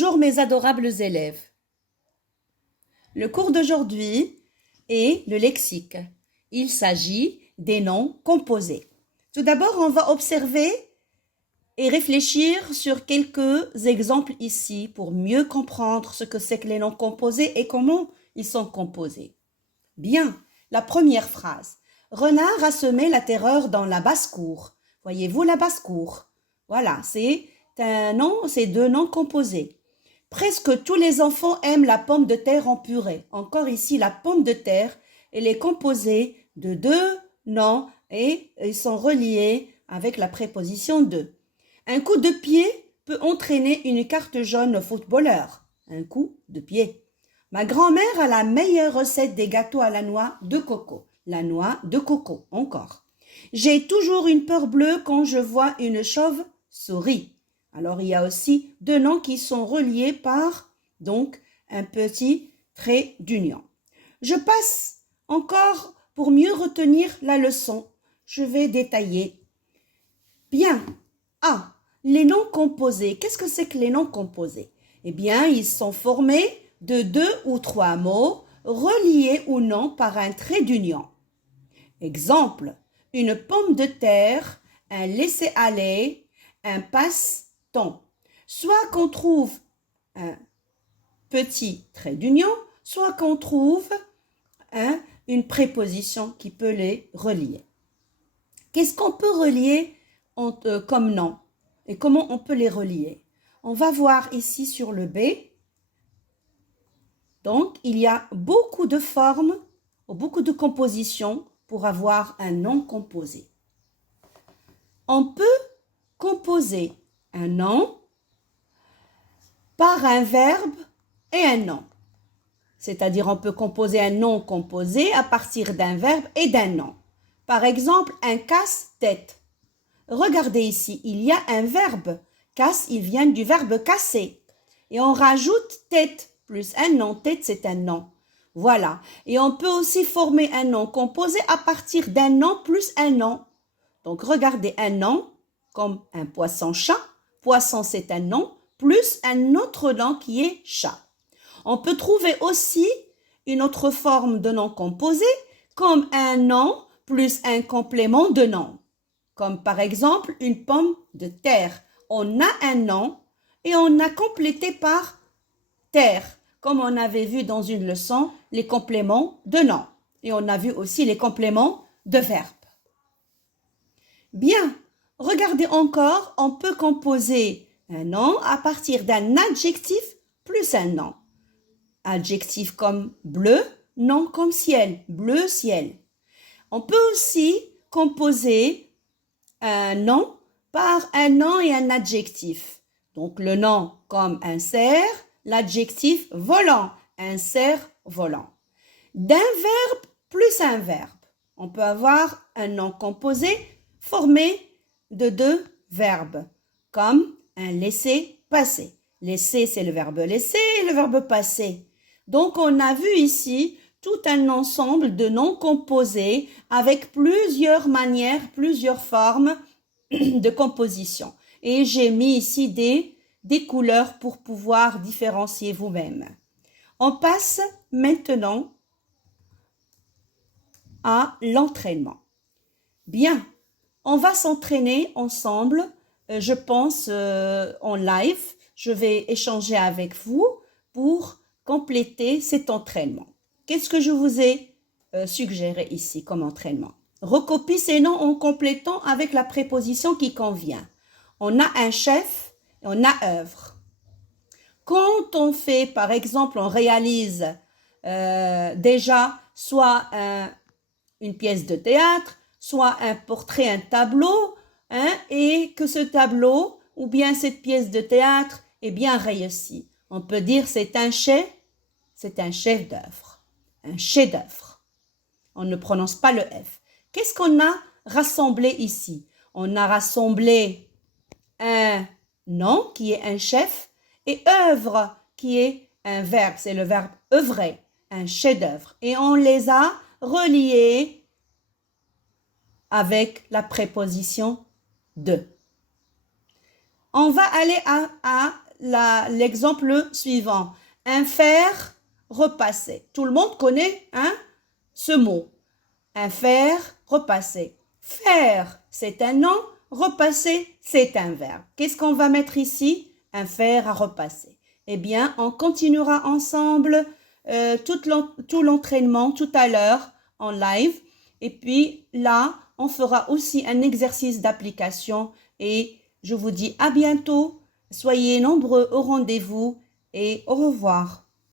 Bonjour mes adorables élèves. Le cours d'aujourd'hui est le lexique. Il s'agit des noms composés. Tout d'abord, on va observer et réfléchir sur quelques exemples ici pour mieux comprendre ce que c'est que les noms composés et comment ils sont composés. Bien, la première phrase. Renard a semé la terreur dans la basse-cour. Voyez-vous la basse-cour? Voilà, c'est deux noms composés. Presque tous les enfants aiment la pomme de terre en purée. Encore ici, la pomme de terre, elle est composée de deux noms et ils sont reliés avec la préposition de. Un coup de pied peut entraîner une carte jaune au footballeur. Un coup de pied. Ma grand-mère a la meilleure recette des gâteaux à la noix de coco. La noix de coco, encore. J'ai toujours une peur bleue quand je vois une chauve-souris. Alors, il y a aussi deux noms qui sont reliés par, donc, un petit trait d'union. Je passe encore pour mieux retenir la leçon. Je vais détailler. Bien. Ah, les noms composés. Qu'est-ce que c'est que les noms composés? Eh bien, ils sont formés de deux ou trois mots reliés ou non par un trait d'union. Exemple, une pomme de terre, un laisser-aller, un passe-temps. Soit qu'on trouve un petit trait d'union, soit qu'on trouve une préposition qui peut les relier. Qu'est-ce qu'on peut relier comme nom et comment on peut les relier? On va voir ici sur le B. Donc, il y a beaucoup de formes, beaucoup de compositions pour avoir un nom composé. On peut composer un nom par un verbe et un nom. C'est-à-dire, on peut composer un nom composé à partir d'un verbe et d'un nom. Par exemple, un casse-tête. Regardez ici, il y a un verbe. Casse, il vient du verbe casser. Et on rajoute tête plus un nom. Tête, c'est un nom. Voilà. Et on peut aussi former un nom composé à partir d'un nom plus un nom. Donc, regardez un nom comme un poisson-chat. Poisson, c'est un nom, plus un autre nom qui est chat. On peut trouver aussi une autre forme de nom composé comme un nom plus un complément de nom. Comme par exemple une pomme de terre. On a un nom et on a complété par terre. Comme on avait vu dans une leçon, les compléments de nom. Et on a vu aussi les compléments de verbe. Bien, regardez encore, on peut composer un nom à partir d'un adjectif plus un nom. Adjectif comme bleu, nom comme ciel, bleu ciel. On peut aussi composer un nom par un nom et un adjectif. Donc le nom comme un cerf, l'adjectif volant, un cerf volant. D'un verbe plus un verbe. On peut avoir un nom composé formé de deux verbes, comme un laisser-passer. Laisser, c'est le verbe laisser et le verbe passer. Donc, on a vu ici tout un ensemble de noms composés avec plusieurs manières, plusieurs formes de composition. Et j'ai mis ici des couleurs pour pouvoir différencier vous-même. On passe maintenant à l'entraînement. Bien, on va s'entraîner ensemble, je pense en live. Je vais échanger avec vous pour compléter cet entraînement. Qu'est-ce que je vous ai suggéré ici comme entraînement? Recopie ces noms en complétant avec la préposition qui convient. On a un chef et on a œuvre. Quand on fait, par exemple, on réalise déjà soit une pièce de théâtre, soit un portrait, un tableau, et que ce tableau ou bien cette pièce de théâtre est bien réussie. On peut dire c'est un chef-d'œuvre. Un chef-d'œuvre. On ne prononce pas le F. Qu'est-ce qu'on a rassemblé ici? On a rassemblé un nom qui est un chef et œuvre qui est un verbe. C'est le verbe œuvrer, un chef-d'œuvre. Et on les a reliés avec la préposition de. On va aller à l'exemple suivant. Un fer repassé. Tout le monde connaît ce mot. Un fer repassé. Faire, c'est un nom. Repasser, c'est un verbe. Qu'est-ce qu'on va mettre ici? Un fer à repasser. Eh bien, on continuera ensemble tout l'entraînement tout à l'heure en live. Et puis là, on fera aussi un exercice d'application. Et je vous dis à bientôt. Soyez nombreux au rendez-vous et au revoir.